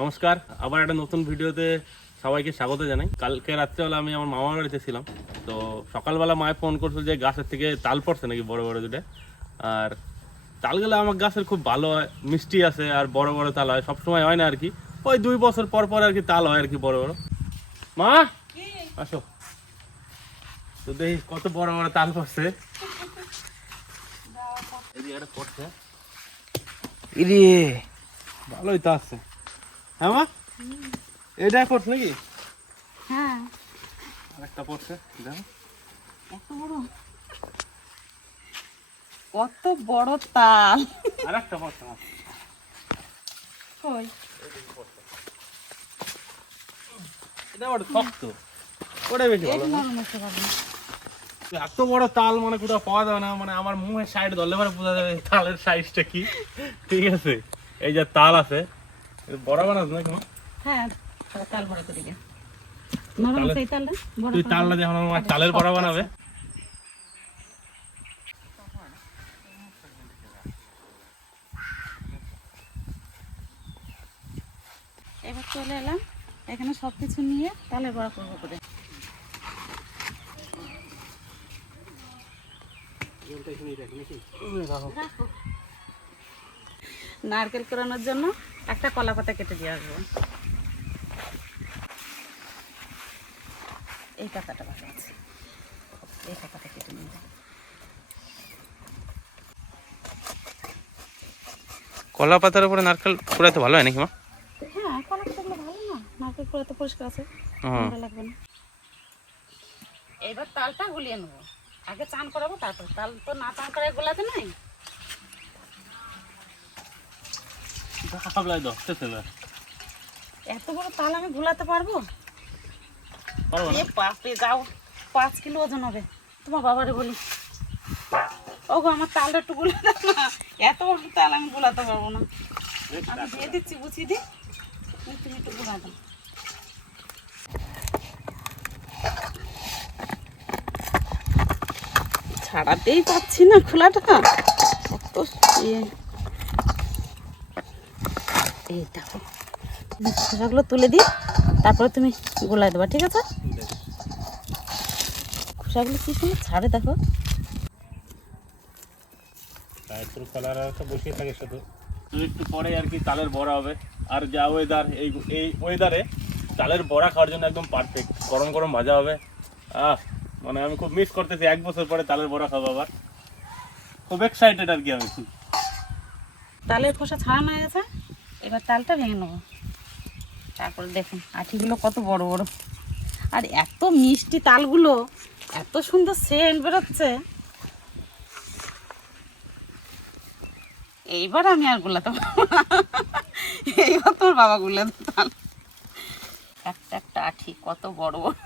নমস্কার, আবার একটা নতুন ভিডিওতে সবাইকে স্বাগত জানাই। কালকে রাত্রেবেলা আমি আমার মামার বাড়িতে ছিলাম, তো সকালবেলা মায়ে ফোন করছিল যে গাছের থেকে তাল পড়ছে নাকি বড় বড় দুটো। আর তালগুলো আমার গাছের খুব ভালো হয়, মিষ্টি আছে আর বড় বড় তাল হয়, সবসময় হয় না আর কি। ওই দুই বছর পর পর আর কি তাল হয় আর কি বড় বড়। মা, আসো। তো দেখি কত বড় বড় তাল পড়ছে। ভালোই তো আসছে। হ্যাঁ মা? এটা নাকি? হ্যাঁ। আরেকটা পড়ছে দেখো। এত বড়? কত বড় তাল। আরেকটা পড়ছে মা। কই? এটা বড় শক্ত। ওটা বেশি ভালো। এত বড় তাল মানে কোথাও পাওয়া যাবে না মানে আমার মুখের সাইড ধরলে পরে বোঝা যাবে তালের সাইজটা কি। ঠিক আছে? এই যে তাল আছে বড় বানাস? হ্যাঁ তাল বড় করে দিকে। নরম তালে- তালটা তুই তালটা যখন আমার তালের বড় বানাবে। এবার চলে এলাম এখানে সব কিছু নিয়ে তালে বড় করব করে। নারকেল কোরানোর জন্য একটা কলা পাতা কেটে দিয়ে আসব। এই পাতাটা ভালো আছে। এই পাতাটা কেটে নিয়ে যাব। কলা পাতার উপরে নারকেল কুড়াতে ভালো হয় নাকি মা? হ্যাঁ কলা পাতাগুলো ভালো না। নারকেল কোড়া তো পরিষ্কার আছে। নোংরা লাগবে না। এবার তালটা গুলিয়ে নেব। আগে চান করাবো তারপর তাল তো না চান করে গোলাতে নাই? ভাবলাই ধরতেছে না এত বড় তাল আমি গোলাতে পারব? পারব না? বাপরে যাও পাঁচ কিলো ওজন হবে। তোমার বাবারে বলি। ওগো আমার তালটা একটু গুলে দাও না। এত বড় তাল আমি গোলাতে পারব না। আমি দিয়ে দিচ্ছি বুঝিয়ে দিই। তুমি একটু গোলা দাও ছাড়াতেই পাচ্ছি না খোলাটা। এত ইয়ে। এই দেখো। খোসাগুলো তুলে দিই তারপরে তুমি গোলায় দেবা ঠিক আছে? খোসাগুলো কি সুন্দর ছাড়ে দেখো। বসিয়ে থাকে শুধু। একটু পরে আর কি তালের বড়া হবে। আর যা ওয়েদার এই এই ওয়েদারে তালের বড়া খাওয়ার জন্য একদম পারফেক্ট গরম গরম ভাজা হবে। আহ মানে আমি খুব মিস করতেছি এক বছর পরে তালের বড়া খাব আবার। খুব এক্সাইটেড আর কি আমি। তালের খোসা ছাড়ানো হয়ে গেছে এবার তালটা ভেঙে নেব। তারপরে দেখুন আঠিগুলো কত বড় বড়। আর এত মিষ্টি তালগুলো এত সুন্দর সেন্ট বেরোচ্ছে। এইবার আমি আর গুলাতে এইবার তোর বাবা গুলাতে তাল একটা একটা আঠি কত বড় বড়।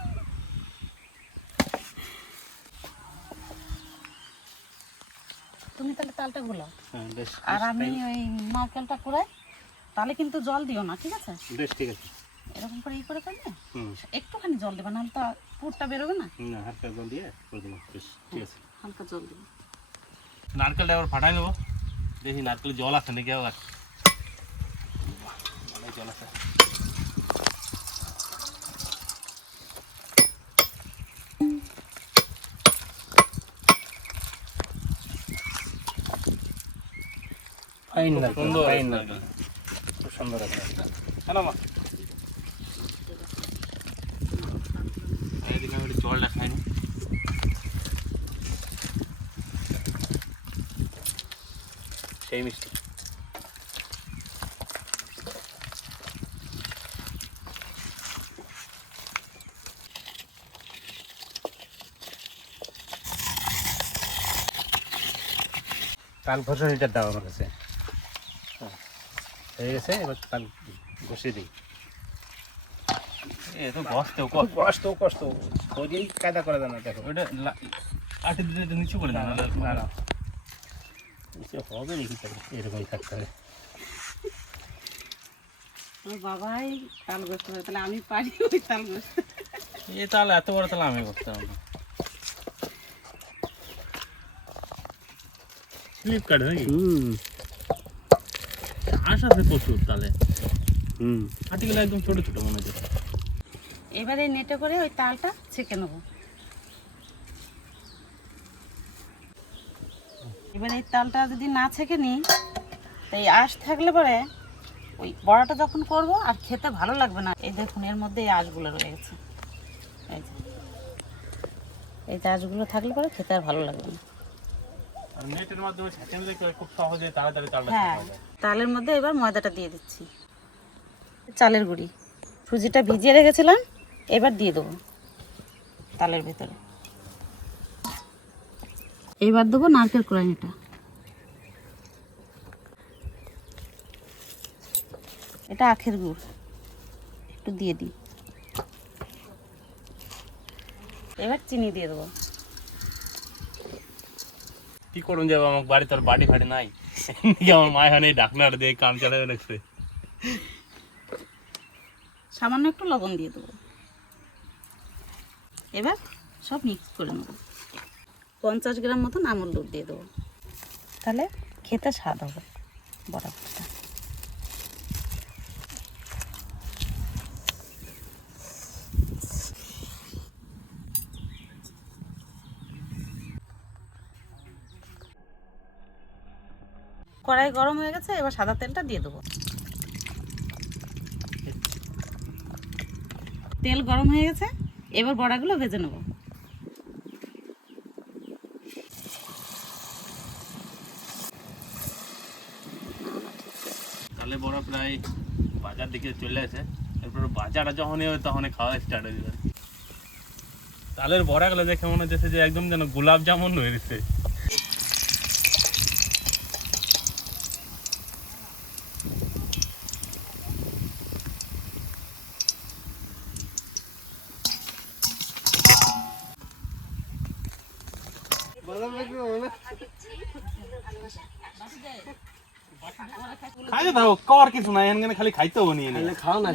তুমি তাহলে তালটা গুলাও। হ্যাঁ আর আমি ওই নারকেলটা কুড়াই তাহলে কিন্তু জল দিও না ঠিক আছে? বেশ ঠিক আছে। এরকম করে ই করে হুম। একটুখানি জল দেবে নাহলে তো পুরটা বেরোবে না। না হালকা জল দিয়ে করে দেবো বেশ ঠিক আছে। হালকা জল দেবে। নারকেলটা এবার ফাটাই নেব। দেখি নারকেলে জল আছে নাকি আবার। জল আছে ফাইন সুন্দর ফাইন নারকেল। সুন্দর জলটা খাইনি সেই মিষ্টি। তাল ঘষণিটার দাও আমার কাছে। হয়ে গেছে এবার তাল ঘষে দিই এ তো বসতেও খুব কষ্ট কষ্ট ওই কায়দা করে দেয় না দেখো ওটা লা- আটি দিলে এটা নিচু করে না না না নিচে হবে নাকি তাহলে এরকমই থাকতে হবে ওর বাবাই তাল গোস্ত করে তাহলে আমি পারি ওই তাল গোস্ত এ তাহলে এত বড় তাহলে আমি করতাম ফ্লিপকার্ট নাকি হুম আশ আছে প্রচুর তাহলে হুম। একদম ছোট ছোট মনে হচ্ছে এবারে নেটে করে ওই তালটা ছেঁকে নেব। এবারে এই তালটা যদি না ছেঁকে নিই তো এই আঁশ থাকলে পরে ওই বড়াটা যখন করব আর খেতে ভালো লাগবে না। এই দেখুন এর মধ্যে এই আঁশগুলো রয়ে গেছে। এই যে। এই আঁশগুলো থাকলে পরে খেতে আর ভালো লাগবে না। নেটের মাধ্যমে ছেঁচে নিলে খুব সহজে তাড়াতাড়ি চালটা হ্যাঁ তালের মধ্যে এবার ময়দাটা দিয়ে দিচ্ছি। চালের গুঁড়ি। সুজিটা ভিজিয়ে রেখেছিলাম এবার দিয়ে দেবো তালের ভিতরে। এবার দেবো নারকেল কোরানিটা এটা আখের গুড়। একটু দিয়ে দিই। এবার চিনি দিয়ে দেবো। কি করুন যাব আমার বাড়ি তোর বাড়ি ফাড়ি নাই? আমার মায় হয় ডাকনার দিয়ে কাম চালাবে লাগছে সামান্য একটু লবণ দিয়ে দেবো। এবার সব মিক্স করে নেব। পঞ্চাশ গ্রাম মতন আমুল দুধ দিয়ে দেবো। তাহলে খেতে স্বাদ হবে বরাবরটা। কড়াই গরম হয়ে গেছে, এবার সাদা তেলটা দিয়ে দেবো। তেল গরম হয়ে গেছে, এবার বড়াগুলো ভেজে নেব। তাহলে বড় প্রায় বাজার দিকে চলে আসে। এরপর বাজারটা যখন হবে তখনই খাওয়া স্টার্ট হয়ে যাবে। তালের বড়াগুলো দেখে মনে হচ্ছে যে, একদম যেন গোলাপ জামুন হয়ে গেছে। খাইতে থাকো কর কিছু নাই এখানে খালি খাইতে হব নিয়ে নিয়ে খাও না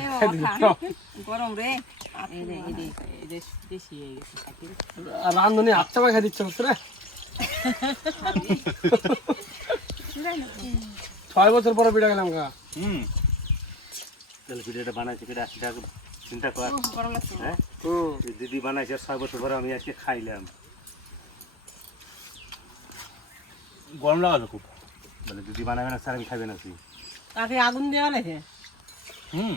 গরম রে রান্ধনি আচ্ছা খাই দিচ্ছে রে ছয় বছর পরে পিঠা গেলাম কা হুম তাহলে পিঠাটা বানাইছে পিঠা সেটা চিন্তা কর গরম লাগছে। হ্যাঁ এই দিদি বানাইছে ছয় বছর পরে আমি আজকে খাইলাম। গরম লাগাছে খুব। বলে দিদি বানাবে না স্যার আমি খাইবে না তুই। তাকে আগুন দেওয়া লাগে? হুম।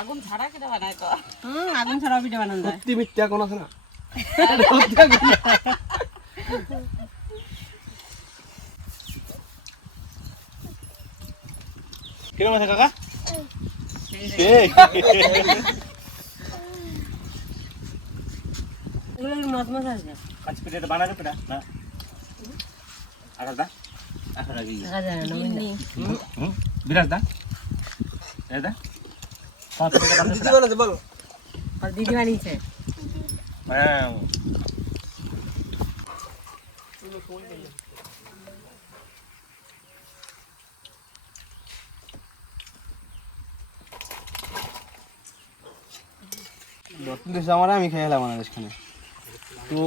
আগুন ছাড়া কেটে বানায় তো হুম আগুন ছাড়াও পিঠা বানানো যায়। সত্যি মিথ্যা কোন আছে না? কিরম আছে কাকা? একটু মচমচ আছে? কাজ পিঠাটা বানাবে পিঠা না। আকাশ দা। বিরাজ দা দা পাঁচ পিঠা বানাবে আর দিদি বানিয়েছে। হ্যাঁ। আমার আমি খেয়ে এলাম আমাদের এখানে তো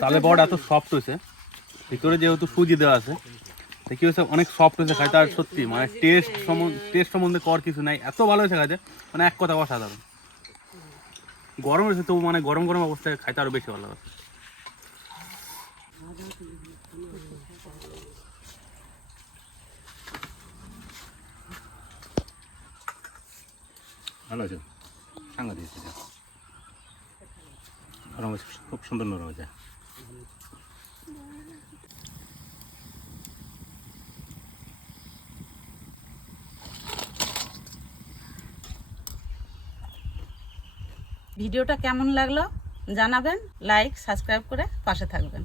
তালে বড়টা এত সফট হয়েছে। ভিতরে যেহেতু সুজি দেওয়া আছে, তো কি হয়েছে? অনেক সফট হয়েছে খাইতে, আর সত্যি মানে টেস্ট সম্বন্ধে টেস্ট সম্বন্ধে কর কিছু নাই। এত ভালো হয়েছে খাইতে মানে এক কথা অসাধারণ। গরম হয়েছে তো মানে গরম গরম অবস্থায় খাইতে আরও বেশি ভালো লাগে আছে খুব সুন্দর নরম হয়েছে। ভিডিওটা কেমন লাগল জানাবেন লাইক সাবস্ক্রাইব করে পাশে থাকবেন।